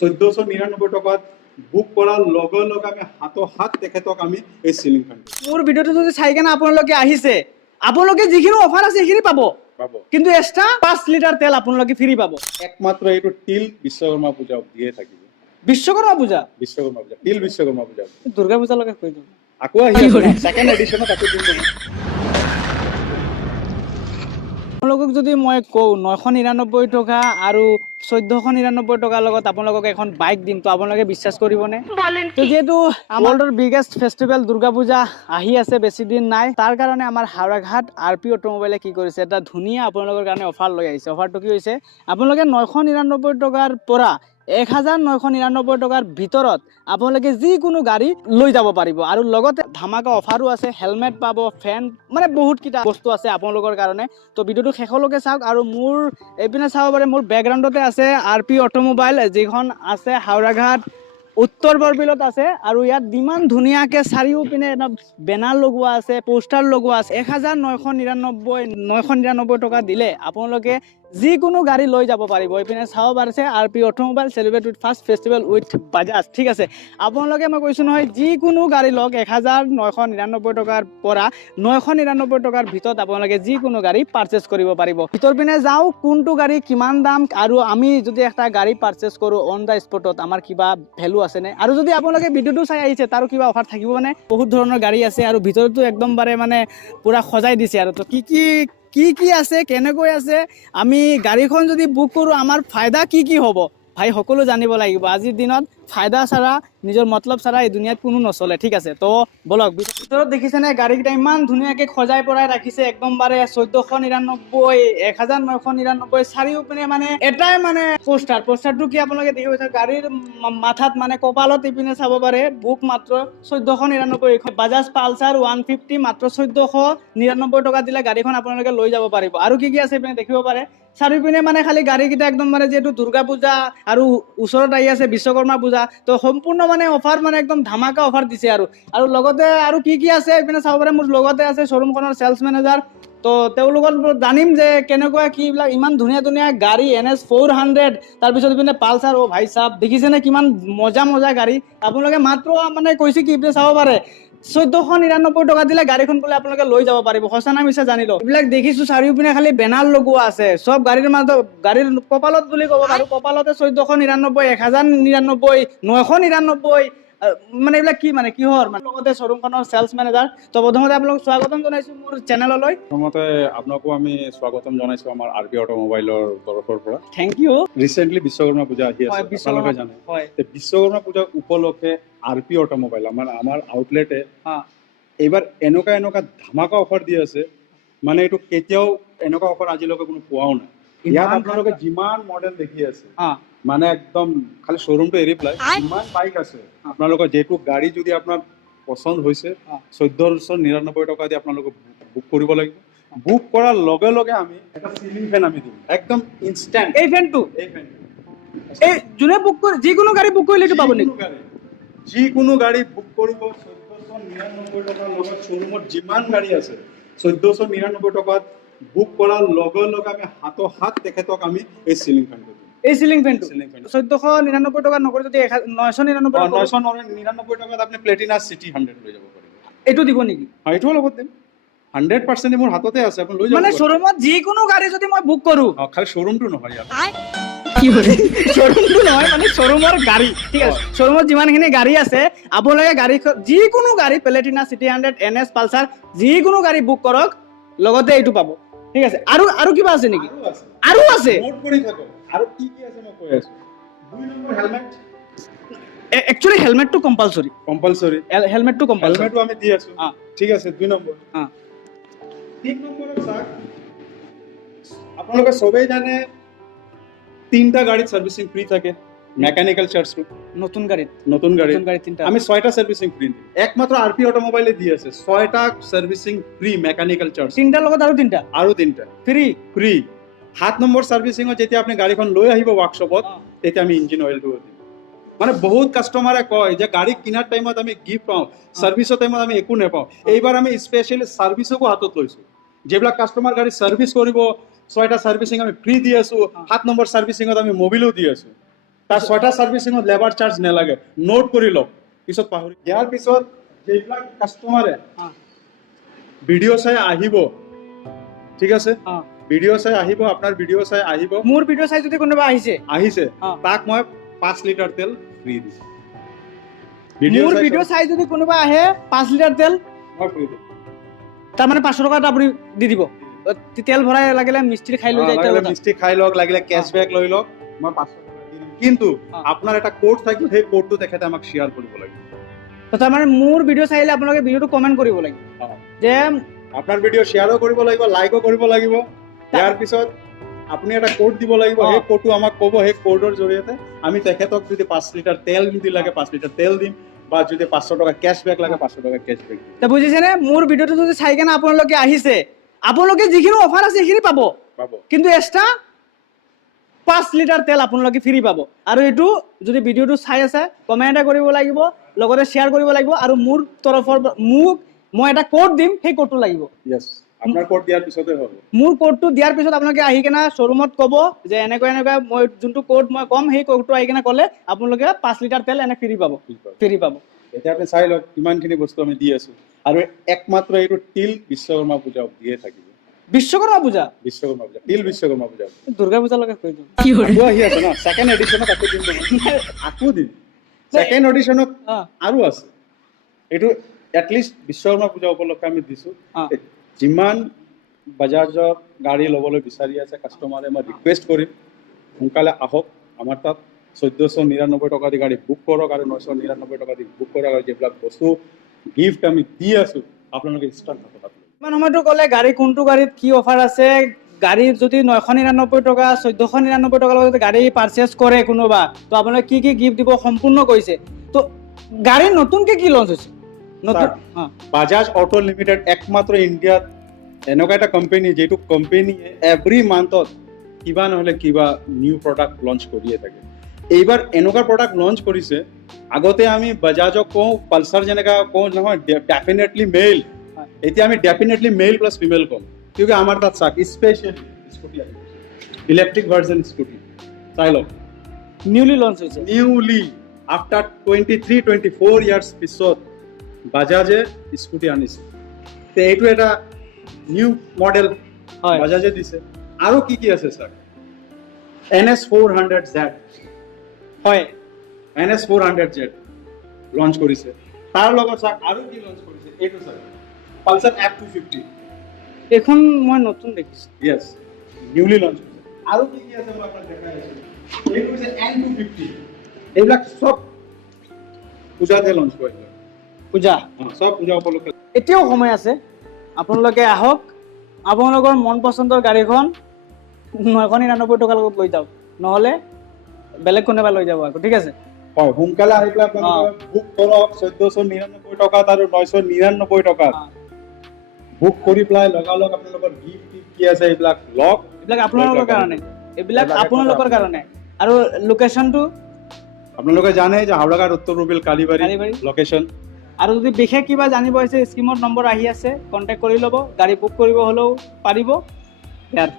1499 টকাত বুক কৰাৰ লগে লগে আমি হাত তেখেতক আমি এই চিলিং ফেন মোৰ ভিডিঅ'টো যদি চাই কেনে আপোনালোকে আহিছে আপোনালোকে যিখিনি অফাৰ আছে সেইখিনি পাব পাব কিন্তু এক্সট্ৰা 5 লিটাৰ তেল আপোনালোকে ফ্ৰী পাব একমাত্ৰ এইটো তিল বিশ্বকৰ্মা পূজা দিয়ে থাকিব বিশ্বকৰ্মা পূজা তিল বিশ্বকৰ্মা পূজা দুৰ্গা পূজালৈকে কৈ দিওঁ আকৌ আহি আছে সেকেন্ড এডিশনত আকৌ দিম আপোনালোকক যদি মই কওঁ 999 টকা আৰু 1499 টকাৰ লগত আপোনালোকক এখন বাইক দিম তো আপোনালোকে বিশ্বাস কৰিবনে তো যেহেতু ৱৰ্ল্ডৰ বিগেষ্ট ফেষ্টিভেল দুৰ্গা পূজা আহি আছে বেছি দিন নাই তাৰ কাৰণে আমাৰ হাওৰাঘাট আৰপি অটোমোবাইলে কি কৰিছে এটা ধুনীয়া আপোনালোকৰ কাৰণে অফাৰ লৈ আহিছে অফাৰটো কি হৈছে আপোনালোকে 999 টকাৰ পৰা 1999 টকাৰ ভিতৰত আপোনালোকে যিকোনো গাড়ী লৈ যাব পাৰিব আৰু লগতে ধামাকা অফাৰো আছে হেলমেট পাব ফেন মানে বহুত কিটা বস্তু আছে আপোনালোকৰ কাৰণে তো ভিডিঅ'টো শেষলৈকে চাওক আৰু মোৰ এইপিনে চাব পাৰে মোৰ বেকগ্ৰাউণ্ডতে আছে আৰপি অটোমোবাইল যিখন আছে হাওৰাঘাট উত্তৰ বৰবিলত আছে আৰু ইয়াত ইমান ধুনীয়াকৈ চাৰিওপিনে এটা বেনাৰ লগোৱা আছে পোষ্টাৰ লগোৱা আছে 1999 টকা দিলে আপোনালোকে যিকোনো গাড়ী লৈ যাব পাৰিব এইপিনে চাব পাৰিছে RP automobile celebrate with first festival with Bajaj ঠিক আছে আপোনালোকে মই কৈছোঁ নহয় যিকোনো গাড়ী লওক 1999 টকাৰ পৰা 999 টকাৰ ভিতৰত আপোনালোকে যিকোনো গাড়ী পাৰচেছ কৰিব পাৰিব ভিতৰ পিনে যাওঁ কোনটো গাড়ী কিমান দাম আৰু আমি যদি এটা গাড়ী পাৰচেছ কৰোঁ অন দ্য স্পটত আমাৰ কিবা ভেলু আছেনে আৰু যদি আপোনালোকে ভিডিঅ'টো চাই আহিছে তাৰো কিবা অফাৰ থাকিব মানে বহুত ধৰণৰ গাড়ী আছে আৰু ভিতৰতো একদম বাৰে মানে পুৰা সজাই দিছে আৰু তো কি আছে কেনেকৈ আছে আমি গাড়ীখন যদি বুক কৰোঁ আমাৰ ফায়দা কি হ'ব ভাই সকলো জানিব লাগিব আজিৰ দিনত ফায়দা ছাড়া নিজৰ মতলব ছাড়া এই দুনিয়াত কোনো নচলে ঠিক আছে তো বলক ভিতৰত দেখিছেনে গাড়ীকেইটা ইমান ধুনীয়াকৈ সজাই পৰাই ৰাখিছে একদম বাৰে 1499 1999 চাৰিওপিনে মানে এটাই মানে পোষ্টাৰটো কি আপোনালোকে দেখি পাইছে গাড়ীৰ মাথাত মানে কপালত ইপিনে চাব পাৰে বুক মাত্ৰ 1499 বাজাজ পালচাৰ 150 মাত্ৰ 1499 টকা দিলে গাড়ীখন আপোনালোকে লৈ যাব পাৰিব আৰু কি আছে ইপিনে দেখিব পাৰে চাৰিওপিনে মানে খালি গাড়ীকেইটা একদম মানে যিহেতু দুৰ্গা পূজা আৰু ওচৰত আহি আছে বিশ্বকৰ্মা পূজা তো সম্পূৰ্ণ মানে অফাৰ মানে একদম ধামাকা অফাৰ দিছে আৰু লগতে আৰু কি আছে এইপিনে চাব পাৰে মোৰ লগতে আছে শ্বৰুমখনৰ চেলছ মেনেজাৰ তো তেওঁলোকৰ জানিম যে কেনেকুৱা কি এইবিলাক ইমান ধুনীয়া গাড়ী NS 400 তাৰপিছত ইপিনে পালচাৰ অ' ভাই চাপ দেখিছেনে কিমান মজা গাড়ী আপোনালোকে মাত্ৰ মানে কৈছে কি এইপিনে চাব পাৰে 1499 টকা দিলে গাড়ীখন বোলে আপোনালোকে লৈ যাব পাৰিব সঁচা না মিছা জানি লওক এইবিলাক দেখিছো চাৰিওপিনে খালি বেনাৰ লগোৱা আছে সব গাড়ীৰ মাজত গাড়ীৰ কপালত বুলি ক'ব আৰু কপালতে 1499 1099 999 মানে এইবিলাক কি মানে কিহৰ মানে লগতে শ্বৰুমখনৰ চেলছ মেনেজাৰ তো প্ৰথমতে আপোনালোকক স্বাগতম জনাইছো মোৰ চেনেললৈ প্ৰথমতে আপোনাকো আমি স্বাগতম জনাইছো আমাৰ আৰপি অটোমোবাইলৰ তৰফৰ পৰা থেংক ইউ ৰিসেন্টলি বিশ্বকৰ্মা পূজা আহি আছে আপোনালোকে জানে হয় বিশ্বকৰ্মা পূজা উপলক্ষে আৰপি অটোমোবাইল আমাৰ আউটলেটে এইবাৰ এনেকুৱা ধামাকা অফাৰ দি আছে মানে এইটো কেতিয়াও এনেকুৱা অফাৰ আজিলৈকে কোনো পোৱাও নাই ইয়াত আপোনালোকে যিমান মডেল দেখি আছে মানে একদম খালি শ্বৰুমটো এৰি পেলাই ইমান বাইক আছে আপোনালোকৰ যেটো গাড়ী যদি আপোনাৰ পছন্দ হৈছে 1499 টকা দি আপোনালোকে বুক কৰিব লাগিব বুক কৰাৰ লগে লগে আমি এটা সিলিং ফেন আমি দিম একদম ইনষ্টেন্ট এই ফেনটো এই যোনে বুক কৰি যিকোনো গাড়ী বুক কৰিলে এইটো পাব নেকি যিকোনো গাড়ী বুক কৰিব 1499 টকাৰ লগত শ্বৰুমত যিমান গাড়ী আছে 1499 টকাত বুক কৰাৰ লগে লগে আমি হাত তেখেতক আমি এই সিলিং ফেনটো দিম এই সিলিং ফেনটো 1499 টকা নকৰি যদি 999 টকাত আপুনি প্লেটিনা সিটি 100 লৈ যাব পাৰিব এইটো দিব নেকি এইটোও লগত দিম 100% মোৰ হাততে আছে আপুনি লৈ যাব মানে শ্বৰুমত যিকোনো গাড়ী যদি মই বুক কৰো খালি শ্বৰুমটো নহয় ইয়াত শ্বৰুমটো নহয় মানে শ্বৰুমৰ গাড়ী ঠিক আছে শ্বৰুমত যিমানখিনি গাড়ী আছে আপোনালোকে গাড়ী যিকোনো গাড়ী প্লেটিনা সিটি 100 NS পালচাৰ যিকোনো গাড়ী বুক কৰক লগতে এইটো পাব ঠিক আছে আৰু কিবা আছে নেকি আৰু আছে নোট কৰি থাকক আৰু কি আছে মই কৈ আছো 2 নম্বৰ হেলমেট একচুয়ালি হেলমেটটো কম্পালসৰি হেলমেটটো আমি দি আছো ঠিক আছে 2 নম্বৰ 3 নম্বৰত স্যার আপোনালোকে সবেই জানে তিনটা গাড়িত সার্ভিসিং ফ্রি থাকে মেকানিক্যাল চার্জটো নতুন গাড়ি তিনটা আমি 6টা সার্ভিসিং ফ্রি একমাত্র আরপি অটোমোবাইলে দি আছে 6টা সার্ভিসিং ফ্রি মেকানিক্যাল চার্জ তিনটাৰ লগত আৰু তিনটা ফ্ৰি 7 নম্বৰ সাৰ্ভিসিংত যেতিয়া আপুনি গাড়ীখন লৈ আহিব ওয়াৰ্কশপত তেতিয়া আমি ইঞ্জিন অয়েলটো দিম মানে বহুত কাস্টমাৰে কয় যে গাড়ী কিনাৰ টাইমত আমি গিফট পাওঁ সাৰ্ভিসৰ টাইমত আমি একো নেপাওঁ এইবাৰ আমি স্পেশালি সাৰ্ভিসকো হাতত লৈছো যেবিলাক কাস্টমাৰ গাড়ী সাৰ্ভিস কৰিব 6টা সাৰ্ভিসিং আমি ফ্ৰি দি আছো 7 নম্বৰ সাৰ্ভিসিংত আমি মোবিলো দি আছো তাৰ 6টা সাৰ্ভিসিঙত লেবাৰ চাৰ্জ নালাগে নোট কৰি লওক পিছত পাহৰি ইয়াৰ পিছত যেইবিলাক কাস্টমাৰে ভিডিঅ' চাই আহিব ঠিক আছে ভিডিঅ' চাই আহিব আপোনাৰ ভিডিঅ' চাই আহিব মোৰ ভিডিঅ' চাই যদি কোনোবা আহিছে তাক মই 5 লিটাৰ তেল ফ্ৰী দিছোঁ মোৰ ভিডিঅ' চাই যদি কোনোবা আহে 5 লিটাৰ তেল মই ফ্ৰী দিম তাৰ মানে 500 টকা আপুনি দি দিব তেল ভৰাই লাগিলে মিস্ত্ৰী খাই লৈ যায় লাগিলে মিষ্টি খাই লওক লাগিলে কেছবেক লৈ লওক মই 500 টকা দি দিম কিন্তু আপোনাৰ এটা কোড থাকিব সেই কোডটো তেখেতে আমাক শ্বেয়াৰ কৰিব লাগিব তো তাৰ মানে মোৰ ভিডিঅ' চাইলে আপোনালোকে ভিডিঅ'টো কমেণ্ট কৰিব লাগিব যে আপোনাৰ ভিডিঅ' শ্বেয়াৰো কৰিব লাগিব লাইকো কৰিব লাগিব ইয়াৰ পিছত আপুনি এটা কোড দিব লাগিব সেই কোডটো আমাক ক'ব সেই কোডৰ জৰিয়তে আমি তেখেতক যদি 5 লিটাৰ তেল যদি লাগে 5 লিটাৰ তেল দিম বা যদি 500 টকা কেছবেক লাগে 500 টকা কেছবেক দিম তে বুজিছেনে মোৰ ভিডিঅ'টো যদি চাই কেনে আপোনালোকে আহিছে আপোনালোকে যিখিনি অফাৰ আছে সেইখিনি পাব কিন্তু এক্সট্ৰা 5 লিটাৰ তেল আপোনালোকে ফ্ৰী পাব আৰু এইটো যদি ভিডিঅ'টো চাই আছে কমেণ্ট কৰিব লাগিব লগতে শ্বেয়াৰ কৰিব লাগিব আৰু মোৰ তৰফৰ মই এটা কোড দিম সেই কোডটো লাগিব ইয়েস আপোনাৰ কোড দিয়াৰ পিছতে হ'ব মোৰ কোডটো দিয়াৰ পিছত আপোনালোকে আহি কেনে শ্বৰুমত ক'ব যে এনেকুৱা মই যোনটো কোড মই ক'ম সেই কোডটো আহি কেনে ক'লে আপোনালোকে 5 লিটাৰ তেল এনে ফ্ৰী পাব এতিয়া আপুনি চাই লওক কিমানখিনি বস্তু আমি দি আছো আৰু একমাত্ৰ এইটো তিল বিশ্বকৰ্মা পূজা দিয়ে থাকিব বিশ্বকৰ্মা পূজা তিল বিশ্বকৰ্মা পূজা দুৰ্গা পূজালৈকে কৈ দিওঁ আকৌ আহি আছে ন সেকেন্ড এডিশনত আকৌ দিম আকৌ দিম সেকেন্ড এডিশনত আৰু আছে এইটো এটলিষ্ট বিশ্বকৰ্মা পূজা উপলক্ষে আমি দিছো যিমান বাজাজৰ গাড়ী ল'বলৈ বিচাৰি আছে কাষ্টমাৰে মই ৰিকুৱেষ্ট কৰিম সোনকালে আহক আমাৰ তাত 1499 টকা দি গাড়ী বুক কৰক আৰু 999 টকা দি বুক কৰক আৰু যিবিলাক বস্তু গিফ্ট আমি দি আছো আপোনালোকে ষ্টাৰ্ট থাকক ইমান সময়তো ক'লে গাড়ী কোনটো গাড়ীত কি অফাৰ আছে গাড়ী যদি 999 টকা 1499 টকাৰ লগত গাড়ী পাৰচেজ কৰে কোনোবা তো আপোনালোকে কি কি গিফ্ট দিব সম্পূৰ্ণ কৰিছে তো গাড়ী নতুনকে কি লঞ্চ হৈছে নতুন বাজাজ অটো লিমিটেড একমাত্ৰ ইণ্ডিয়াত এনেকুৱা এটা কোম্পানী যেটো কোম্পানীয়ে এভৰি মান্থত কিবা নহলে কিবা নিউ প্ৰডাক্ট লঞ্চ কৰিয়ে থাকে এইবাৰ এনেকুৱা প্ৰডাক্ট লঞ্চ কৰিছে আগতে আমি বাজাজক কওঁ পালসাৰ যেনেকা কওঁ নহয় ডেফিনেটলি মেল এতিয়া আমি ডেফিনেটলি মেল প্লাস ফিমেল কম কিউকি আমাৰ তাত চাক স্পেশাল স্কুটি আছে ইলেক্ট্ৰিক ভাৰ্জন স্কুটি চাই লওক নিউলি লঞ্চ হৈছে নিউলি আফটাৰ 23-24 ইয়াৰ্স পিছত বাজাজে স্কুটি আনিছে তে এইটো এটা নিউ মডেল বাজাজে দিছে আৰু কি কি আছে স্যাৰ NS400Z হয় NS400Z লঞ্চ কৰিছে তাৰ লগত চাক আৰু কি লঞ্চ কৰিছে এইটো স্যাৰ পালসাৰ F250 এখন মই নতুন দেখিছো ইয়েস নিউলি লঞ্চ কৰিছে আৰু কি কি আছে মই আপোনাক দেখাই আছো এইটো হৈছে N250 এইবিলাক সব পূজাতে লঞ্চ কৰিছে পূজা সব পূজা উপলক্ষে এতিয়াও সময় আছে আপোনালোকে আহক আপোনালোকৰ মন পছন্দৰ গাড়ীখন 999 টকাৰ লগত লৈ যাওক নহলে বেলেগ কোনোবা লৈ যাব আকৌ ঠিক আছে হয় সোনকালে আহি পেলাই আপোনালোকে বুক কৰক 1499 টকাত আৰু 999 টকাত বুক কৰি পেলাই লগালগ আপোনালোকৰ গিফ্ট কি আছে এইবিলাক লক এইবিলাক আপোনালোকৰ কাৰণে আৰু লোকেশনটো আপোনালোকে জানে যে হাওড়াঘাট উত্তৰ ৰুবিল কালিবাৰী লোকেশন আৰু যদি বিশেষ কিবা জানিব আছে স্কিমৰ নম্বৰ আহি আছে কন্টেক্ট কৰি ল'ব গাড়ী বুক কৰিব হলেও পাৰিব ইয়াৰ